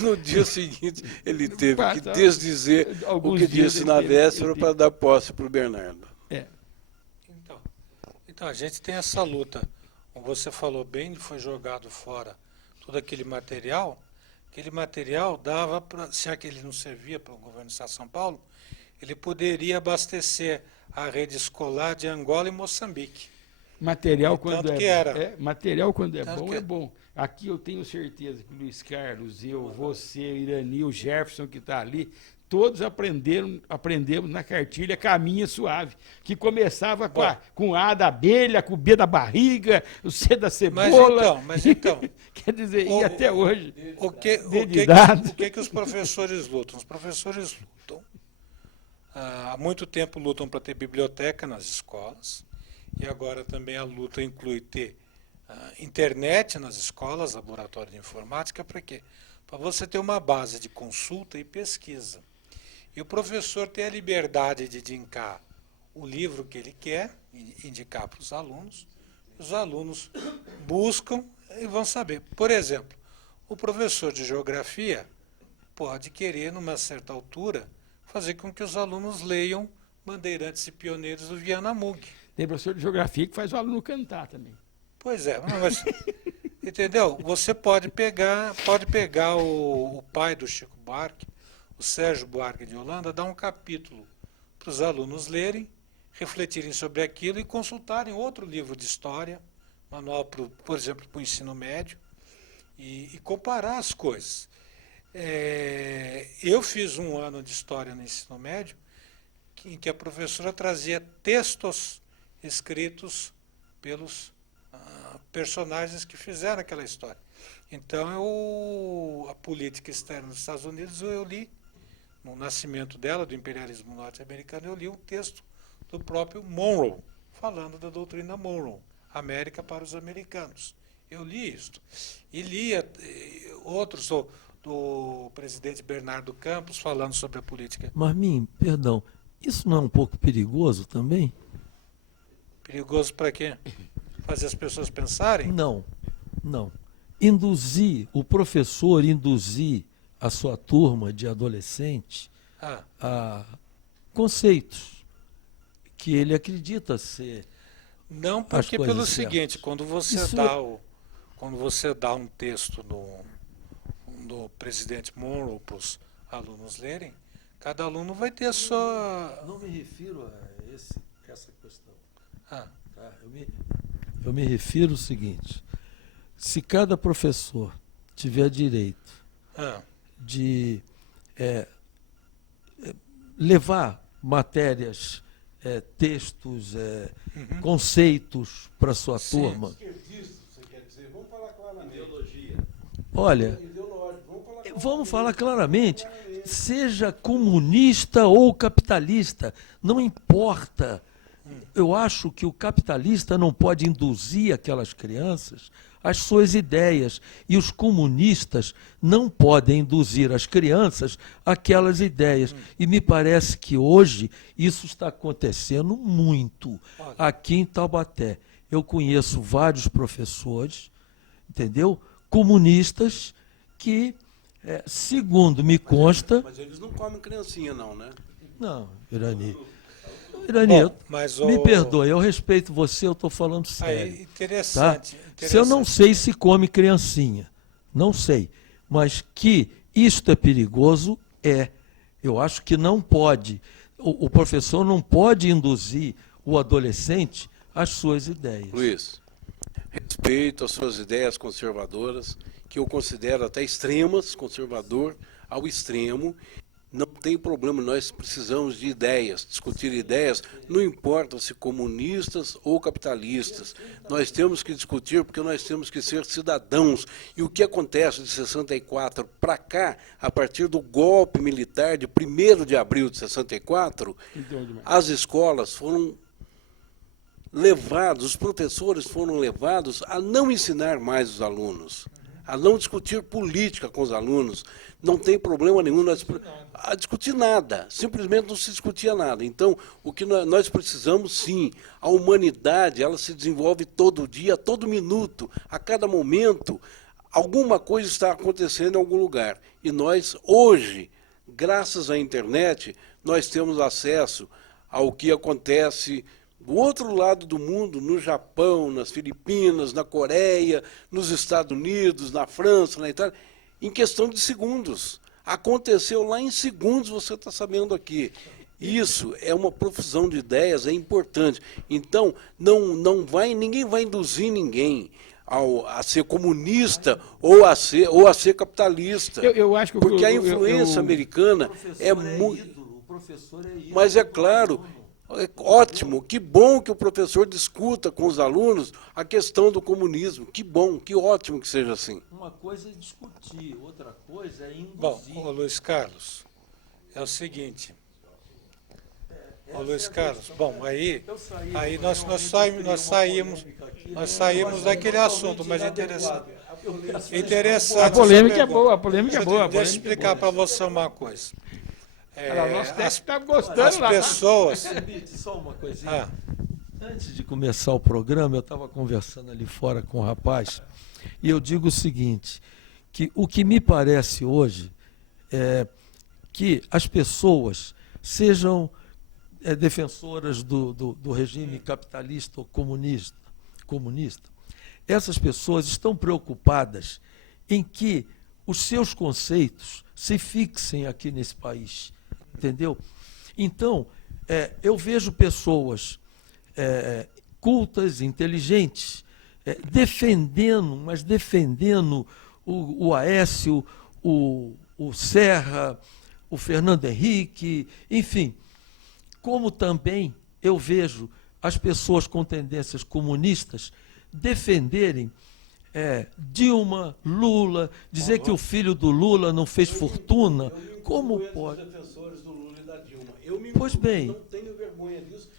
No dia seguinte, ele teve que desdizer o que disse na véspera para dar posse para o Bernardo. Então, a gente tem essa luta. Como você falou bem, foi jogado fora todo aquele material. Aquele material dava para, se aquele não servia para o governo do Estado de São Paulo, ele poderia abastecer a rede escolar de Angola e Moçambique. Material quando material quando é Tanto bom, que é bom. Aqui eu tenho certeza que o Luiz Carlos, eu, você, Irani, o Jefferson que está ali, todos aprendemos na cartilha Caminha Suave, que começava com A da abelha, com o B da barriga, o C da cebola. Mas então quer dizer, e até hoje. O que os professores lutam? Os professores lutam. Há muito tempo lutam para ter biblioteca nas escolas, e agora também a luta inclui ter internet nas escolas, laboratório de informática, para quê? Para você ter uma base de consulta e pesquisa. E o professor tem a liberdade de indicar o livro que ele quer, indicar para os alunos buscam e vão saber. Por exemplo, o professor de geografia pode querer, numa certa altura, fazer com que os alunos leiam Bandeirantes e Pioneiros do Viana Mug. Tem professor de geografia que faz o aluno cantar também. Pois é, mas, entendeu? Você pode pegar o pai do Chico Buarque, o Sérgio Buarque de Holanda, dar um capítulo para os alunos lerem, refletirem sobre aquilo e consultarem outro livro de história, manual, por exemplo, para o ensino médio, e comparar as coisas. Eu fiz um ano de história no ensino médio, em que a professora trazia textos escritos pelos personagens que fizeram aquela história. Então, a política externa dos Estados Unidos, eu li, no nascimento dela, do imperialismo norte-americano, eu li um texto do próprio Monroe, falando da doutrina Monroe, América para os americanos. Eu li isso. E lia outros do presidente Bernardo Campos falando sobre a política. Marmin, perdão, isso não é um pouco perigoso também? Perigoso para quê? Fazer as pessoas pensarem? Não. O professor induzir a sua turma de adolescente a conceitos que ele acredita ser. Não, porque pelo seguinte, quando você dá um texto do presidente Monroe para os alunos lerem, cada aluno vai ter a sua... Não me refiro a essa questão. Eu me refiro ao seguinte: se cada professor tiver direito de levar matérias, textos, conceitos para a sua turma. Você quer dizer? Vamos falar claramente. Ideologia. Olha, vamos falar claramente, seja comunista ou capitalista, não importa. Eu acho que o capitalista não pode induzir aquelas crianças às suas ideias, e os comunistas não podem induzir as crianças àquelas ideias. E me parece que hoje isso está acontecendo muito aqui em Taubaté. Eu conheço vários professores, entendeu? Comunistas que, segundo me consta... Mas eles não comem criancinha não, né? Não, Irani, me perdoe, eu respeito você, eu estou falando sério. Interessante. Se eu não sei se come criancinha, não sei, mas que isto é perigoso, eu acho que não pode, o professor não pode induzir o adolescente às suas ideias. Luiz, respeito às suas ideias conservadoras, que eu considero até extremas, conservador ao extremo. Não tem problema, nós precisamos de ideias, discutir ideias, não importa se comunistas ou capitalistas. Nós temos que discutir porque nós temos que ser cidadãos. E o que acontece de 64 para cá, a partir do golpe militar de 1º de abril de 64, as escolas foram levadas, os professores foram levados a não ensinar mais os alunos, a não discutir política com os alunos. Não tem problema nenhum a discutir nada, simplesmente não se discutia nada. Então, o que nós precisamos, sim, a humanidade, ela se desenvolve todo dia, a todo minuto, a cada momento, alguma coisa está acontecendo em algum lugar. E nós, hoje, graças à internet, nós temos acesso ao que acontece do outro lado do mundo, no Japão, nas Filipinas, na Coreia, nos Estados Unidos, na França, na Itália, em questão de segundos. Aconteceu lá em segundos, você está sabendo aqui. Isso é uma profusão de ideias, é importante. Então, ninguém vai induzir ninguém a ser comunista ou a ser capitalista. Eu acho que porque a influência americana é muito. O professor é ídolo. Mas é claro. É ótimo, que bom que o professor discuta com os alunos a questão do comunismo. Que bom, que ótimo que seja assim. Uma coisa é discutir, outra coisa é induzir. Bom, ô Luiz Carlos, é o seguinte. Ô Luiz Carlos, bom, aí nós saímos daquele assunto, mas interessante. A polêmica é boa, a polêmica é boa. Deixa eu explicar para você uma coisa. Nosso técnico está gostando As lá. pessoas... Permite só uma coisinha? Antes de começar o programa, eu estava conversando ali fora com o rapaz, e eu digo o seguinte, que o que me parece hoje é que as pessoas sejam defensoras do regime capitalista ou comunista, essas pessoas estão preocupadas em que os seus conceitos se fixem aqui nesse país. Entendeu? Então, eu vejo pessoas cultas, inteligentes, defendendo o Aécio, o Serra, o Fernando Henrique, enfim. Como também eu vejo as pessoas com tendências comunistas defenderem Dilma, Lula, dizer que o filho do Lula não fez fortuna. Como pode? Pois bem, não tenho vergonha disso.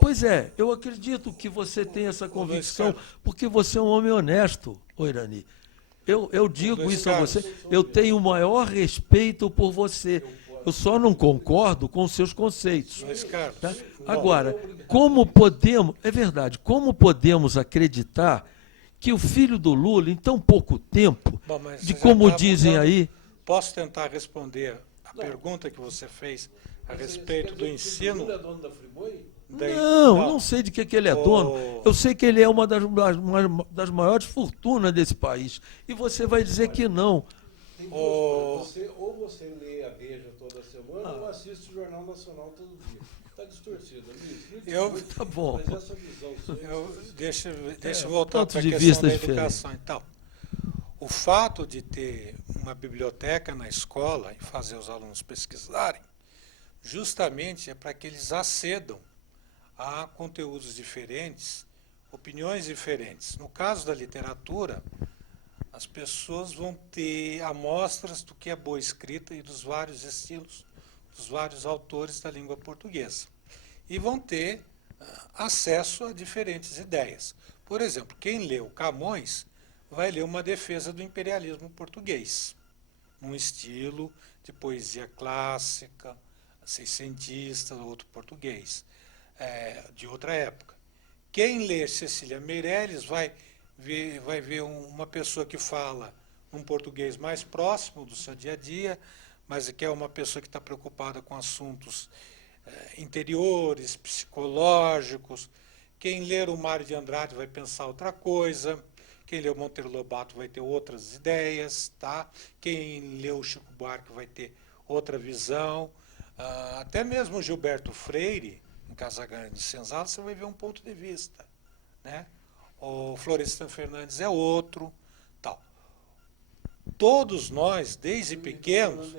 Pois é, eu acredito que você tem essa convicção, porque você é um homem honesto, Irani. Eu digo isso a você, eu tenho o maior respeito por você. Eu só não concordo com os seus conceitos. Tá? Agora, como podemos acreditar que o filho do Lula, em tão pouco tempo, como dizem aí... Posso tentar responder a pergunta que você fez a respeito do ensino? Lula é dono da Friboi? Não sei de que ele é dono. Eu sei que ele é uma das maiores fortunas desse país. E você vai dizer que não. Ou você lê a Veja toda semana ou assiste o Jornal Nacional todo dia. Está distorcido. Tá bom. Mas essa visão deixa eu voltar para a de questão vista da diferente. educação. Então, o fato de ter uma biblioteca na escola e fazer os alunos pesquisarem, justamente é para que eles acedam a conteúdos diferentes, opiniões diferentes. No caso da literatura, as pessoas vão ter amostras do que é boa escrita e dos vários estilos, dos vários autores da língua portuguesa. E vão ter acesso a diferentes ideias. Por exemplo, quem leu Camões vai ler uma defesa do imperialismo português, num estilo de poesia clássica, seiscentista, outro português, de outra época. Quem lê Cecília Meirelles vai ver uma pessoa que fala um português mais próximo do seu dia a dia, mas que é uma pessoa que está preocupada com assuntos interiores, psicológicos. Quem ler o Mário de Andrade vai pensar outra coisa. Quem lê o Monteiro Lobato vai ter outras ideias. Tá? Quem lê o Chico Buarque vai ter outra visão. Até mesmo o Gilberto Freire, em Casagrande de Senzala, você vai ver um ponto de vista, né? O Florestan Fernandes é outro, tal. Todos nós, desde pequenos,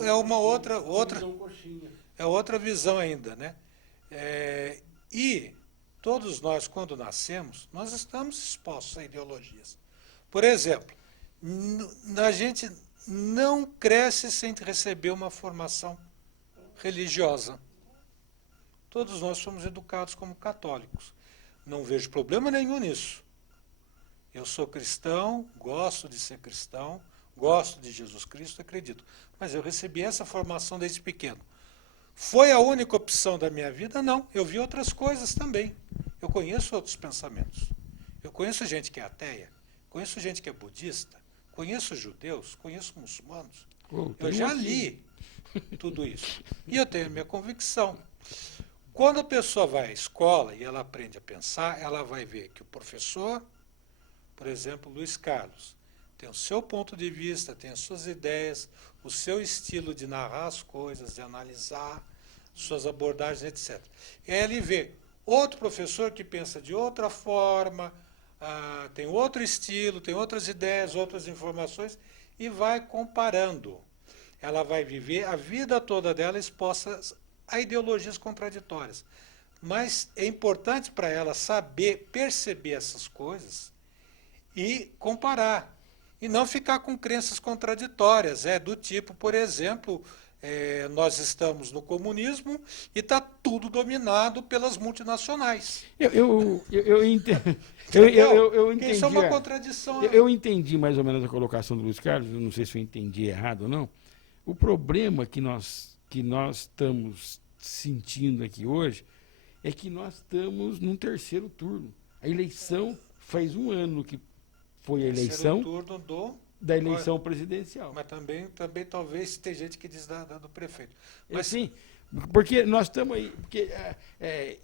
é uma outra visão ainda, né? E todos nós, quando nascemos, nós estamos expostos a ideologias. Por exemplo, a gente não cresce sem receber uma formação religiosa. Todos nós somos educados como católicos. Não vejo problema nenhum nisso. Eu sou cristão, gosto de ser cristão, gosto de Jesus Cristo, acredito. Mas eu recebi essa formação desde pequeno. Foi a única opção da minha vida? Não. Eu vi outras coisas também. Eu conheço outros pensamentos. Eu conheço gente que é ateia, conheço gente que é budista, conheço judeus, conheço muçulmanos. Eu já li tudo isso. E eu tenho a minha convicção. Quando a pessoa vai à escola e ela aprende a pensar, ela vai ver que o professor, por exemplo, Luiz Carlos, tem o seu ponto de vista, tem as suas ideias, o seu estilo de narrar as coisas, de analisar, suas abordagens, etc. E aí ele vê outro professor que pensa de outra forma, tem outro estilo, tem outras ideias, outras informações, e vai comparando. Ela vai viver a vida toda dela exposta a ideologias contraditórias. Mas é importante para ela saber perceber essas coisas e comparar. E não ficar com crenças contraditórias, do tipo, por exemplo, nós estamos no comunismo e está tudo dominado pelas multinacionais. Eu entendo. Eu entendi. Isso é uma contradição. Eu entendi mais ou menos a colocação do Luiz Carlos, eu não sei se eu entendi errado ou não. O problema que nós estamos sentindo aqui hoje é que nós estamos num terceiro turno. A eleição faz um ano que foi a eleição turno da eleição presidencial. Mas também talvez tem gente que diz do prefeito. Mas sim, porque nós estamos aí, porque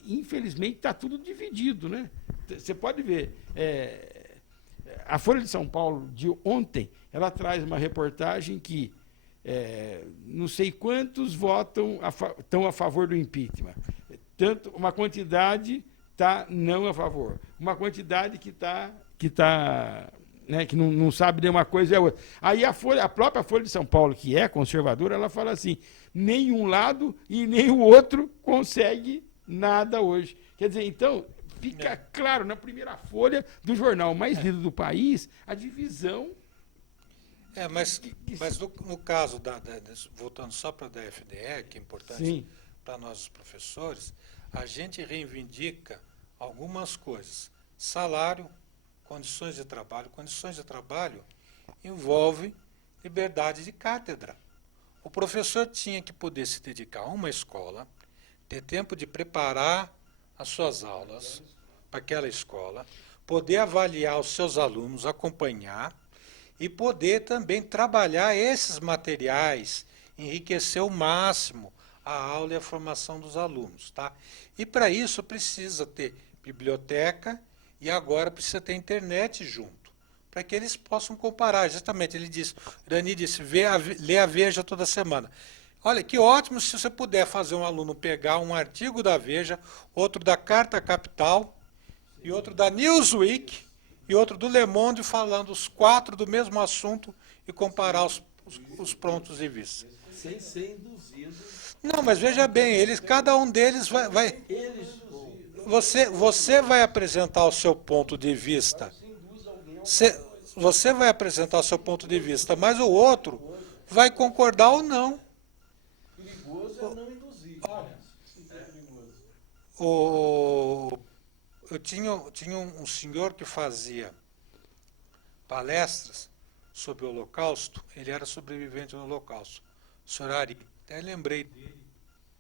infelizmente está tudo dividido, né? Você pode ver, a Folha de São Paulo de ontem, ela traz uma reportagem que não sei quantos estão a favor do impeachment. Tanto uma quantidade está não a favor, uma quantidade que não sabe de uma coisa e a outra. Aí a própria Folha de São Paulo, que é conservadora, ela fala assim: nem um lado e nem o outro consegue nada hoje. Quer dizer, então, fica claro na primeira folha do jornal mais lido do país a divisão. Mas no caso, voltando só para a DFDE, que é importante para nós os professores, a gente reivindica algumas coisas. Salário, condições de trabalho. Condições de trabalho envolve liberdade de cátedra. O professor tinha que poder se dedicar a uma escola, ter tempo de preparar as suas aulas para aquela escola, poder avaliar os seus alunos, acompanhar, e poder também trabalhar esses materiais, enriquecer ao máximo a aula e a formação dos alunos. Tá? E para isso precisa ter biblioteca e agora precisa ter internet junto, para que eles possam comparar. Justamente, o Irani disse, lê a Veja toda semana. Olha, que ótimo se você puder fazer um aluno pegar um artigo da Veja, outro da Carta Capital e outro da Newsweek, e outro do Le Monde, falando os 4 do mesmo assunto e comparar os pontos de vista. Sem ser induzido. Não, mas veja bem, cada um deles vai você vai apresentar o seu ponto de vista. Você vai apresentar o seu ponto de vista, mas o outro vai concordar ou não. Perigoso é não induzir. Eu tinha um senhor que fazia palestras sobre o Holocausto, ele era sobrevivente do Holocausto, o senhor Ari. Até lembrei dele,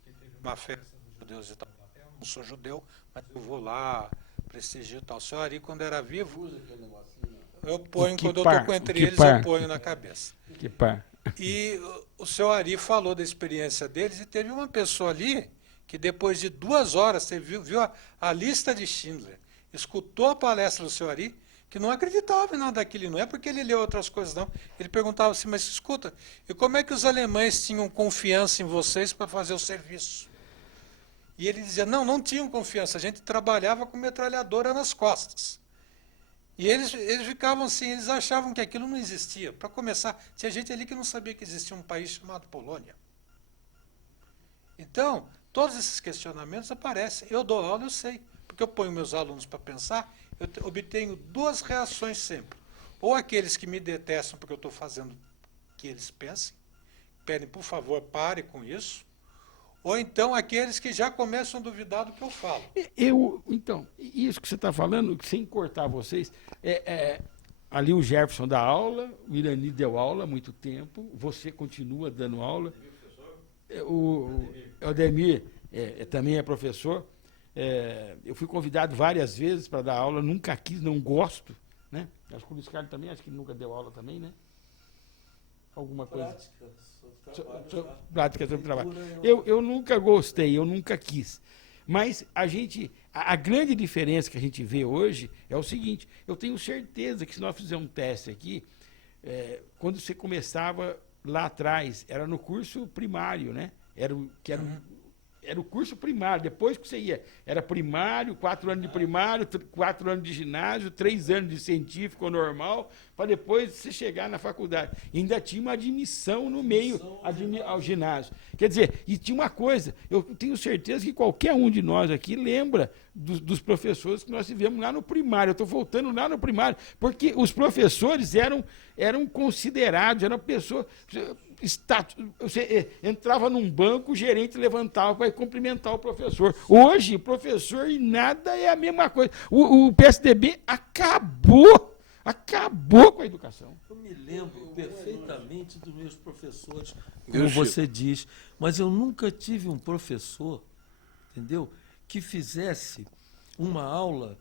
que teve uma festa dos judeus de Taubaté. Eu não sou judeu, mas eu vou lá, prestigio e tal. O senhor Ari, quando era vivo, eu ponho, quando eu estou com entre eles, eu ponho na cabeça. Que pá. E o senhor Ari falou da experiência deles, e teve uma pessoa ali que depois de 2 horas, você viu a lista de Schindler, escutou a palestra do senhor Ari, que não acreditava em nada daquilo, não é porque ele leu outras coisas, não. Ele perguntava assim, mas escuta, e como é que os alemães tinham confiança em vocês para fazer o serviço? E ele dizia, não tinham confiança, a gente trabalhava com metralhadora nas costas. E eles ficavam assim, eles achavam que aquilo não existia. Para começar, tinha gente ali que não sabia que existia um país chamado Polônia. Então, todos esses questionamentos aparecem. Eu dou aula, eu sei, porque eu ponho meus alunos para pensar, eu obtenho 2 reações sempre. Ou aqueles que me detestam porque eu estou fazendo que eles pensem, pedem, por favor, pare com isso. ou então aqueles que já começam a duvidar do que eu falo. Então, isso que você está falando, sem cortar vocês, ali o Jefferson dá aula, o Irani deu aula há muito tempo, você continua dando aula. O Ademir também é professor. Eu fui convidado várias vezes para dar aula, nunca quis, não gosto. Né? Acho que o Luiz Carlos também, acho que nunca deu aula também, né? Alguma coisa. Prática sobre trabalho. Eu nunca gostei, eu nunca quis. Mas a grande diferença que a gente vê hoje é o seguinte: eu tenho certeza que se nós fizermos um teste aqui, quando você começava lá atrás, era no curso primário, né? Era o curso primário, depois que você ia. Era primário, 4 anos de primário, 4 anos de ginásio, 3 anos de científico ou normal, para depois você chegar na faculdade. E ainda tinha uma admissão no meio ao ginásio. Quer dizer, e tinha uma coisa, eu tenho certeza que qualquer um de nós aqui lembra dos professores que nós tivemos lá no primário. Eu estou voltando lá no primário, porque os professores eram considerados, eram pessoas... Você entrava num banco, o gerente levantava para cumprimentar o professor. Hoje, professor e nada é a mesma coisa. O PSDB acabou com a educação. Eu me lembro perfeitamente dos meus professores, como você diz, mas eu nunca tive um professor, entendeu, que fizesse uma aula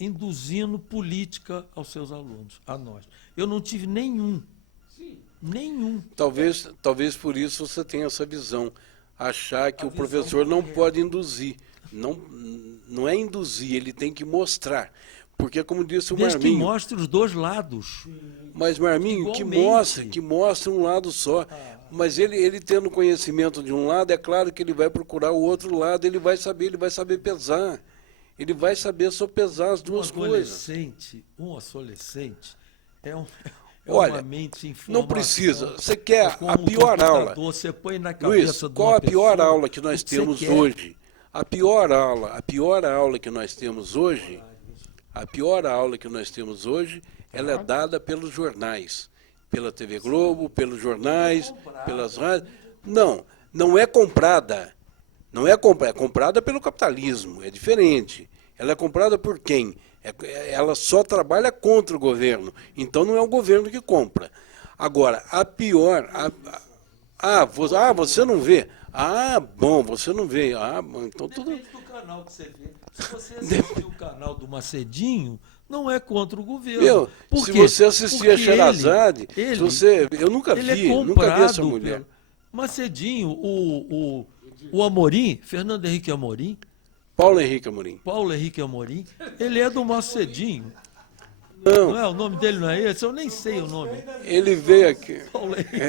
induzindo política aos seus alunos, a nós. Eu não tive nenhum. Nenhum. Talvez por isso você tenha essa visão, achar que o professor não pode induzir. Não é induzir, ele tem que mostrar. Porque, como disse o Desde Marminho... que mostre os dois lados. Mas, Marminho, que mostre um lado só. Mas ele tendo conhecimento de um lado, é claro que ele vai procurar o outro lado, ele vai saber pesar. Ele vai saber sopesar as duas coisas. Um adolescente Olha, uma mente não precisa. Você quer a pior aula. Você põe na cabeça Luiz, qual a pior aula que nós temos hoje? A pior aula que nós temos hoje, ela é dada pelos jornais, pela TV Globo, pelos jornais, pelas rádios. Não é comprada. Não é comprada pelo capitalismo, é diferente. Ela é comprada por quem? Ela só trabalha contra o governo, então não é o governo que compra. Agora, a pior... você não vê? Bom, você não vê. Bom, então depende do canal que você vê. Se você assistir o canal do Macedinho, não é contra o governo. Se você assistir a Sherazade, eu nunca vi essa mulher. Macedinho, o Amorim, Fernando Henrique Amorim, Paulo Henrique Amorim, ele é do Macedinho. Não é o nome dele, não é esse? Eu nem sei o nome. Ele veio aqui. Paulo Henrique.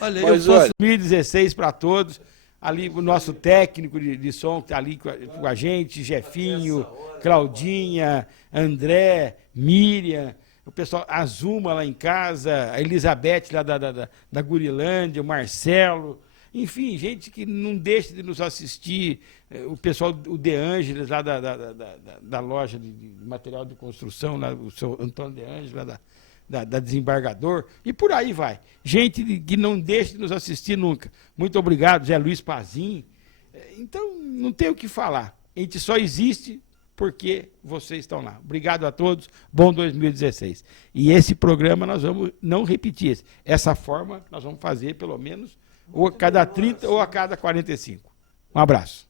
Olha, eu sou 2016 para todos. Ali o nosso técnico de som que está ali com a gente, Jefinho, Claudinha, André, Miriam, o pessoal, a Zuma lá em casa, a Elizabeth lá da Gurilândia, o Marcelo. Enfim, gente que não deixa de nos assistir, o pessoal, o De Ângeles, lá da loja de material de construção, lá, o seu Antônio De Ângeles, lá da Desembargador, e por aí vai. Gente que não deixa de nos assistir nunca. Muito obrigado, Zé Luiz Pazin. Então, não tem o que falar. A gente só existe porque vocês estão lá. Obrigado a todos, bom 2016. E esse programa nós vamos não repetir. Essa forma nós vamos fazer pelo menos ou a cada 30 ou a cada 45. Um abraço.